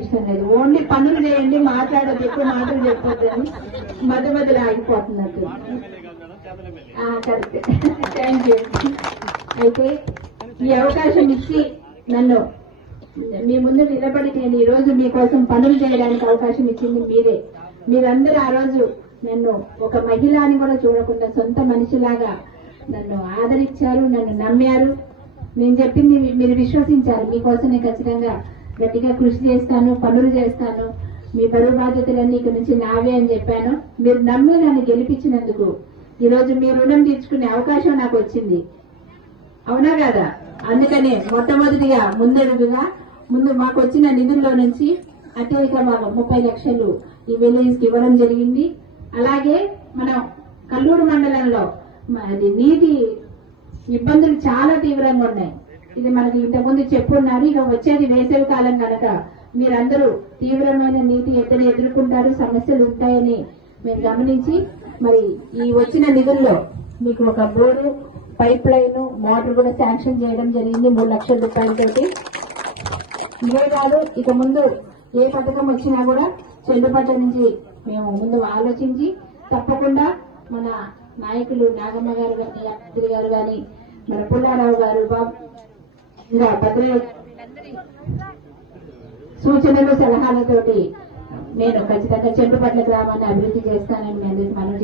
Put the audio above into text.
ఇష్టం లేదు. ఓన్లీ పనులు చేయండి, మాట్లాడద్దు, ఎక్కువ మాటలు చెప్పొద్దని మధ్యలో ఆగిపోతున్నట్టు. కరెక్ట్. Thank you. అయితే ఈ అవకాశం ఇచ్చి నన్ను మీ ముందు నిలబడి నేను ఈ రోజు మీకోసం పనులు చేయడానికి అవకాశం ఇచ్చింది మీరే. మీరందరూ ఆ రోజు నన్ను ఒక మహిళ అని కూడా చూడకుండా సొంత మనిషిలాగా నన్ను ఆదరించారు, నన్ను నమ్మారు. నేను చెప్పింది మీరు విశ్వసించారు. మీకోసమే ఖచ్చితంగా గట్టిగా కృషి చేస్తాను, పనులు చేస్తాను, మీ బరువు బాధ్యతలన్నీ ఇక్కడి నుంచి నావే అని చెప్పాను. మీరు నమ్మి నన్ను గెలిపించినందుకు ఈరోజు మీ రుణం తీర్చుకునే అవకాశం నాకు వచ్చింది. అవునా కదా? అందుకనే మొట్టమొదటిగా ముందడుగుగా మాకు వచ్చిన నిధుల్లో నుంచి అత్యధిక భాగం 30 లక్షలు ఈ విలేజ్ కి ఇవ్వడం జరిగింది. అలాగే మనం కల్లూరు మండలంలో నీటి ఇబ్బందులు చాలా తీవ్రంగా ఉన్నాయి. ఇది మనకి ఇంతకుముందు చెప్పున్నారు. ఇక వచ్చేది వేసవి కాలం కనుక మీరందరూ తీవ్రమైన నీటి ఎద్దడి ఎదుర్కొంటారు, సమస్యలు ఉంటాయని మేము గమనించి మరి ఈ వచ్చిన నిధుల్లో మీకు ఒక బోరు, పైప్ లైన్, మోటార్ కూడా శాంక్షన్ చేయడం జరిగింది 3 లక్షల రూపాయలతోటి. ఇవే కాదు, ఇక ముందు ఏ పథకం వచ్చినా కూడా చెల్లుపట్ట నుంచి మేము ముందు ఆలోచించి తప్పకుండా మన నాయకులు నాగమ్మ గారు కానీ, యాదగిరి గారు కానీ, మన పుల్లారావు గారు, ఇంకా భద్రయ్య సూచనలు సలహాలతోటి నేను ఖచ్చితంగా చెల్లుపట్ల గ్రామాన్ని అభివృద్ధి చేస్తానని మేము మనం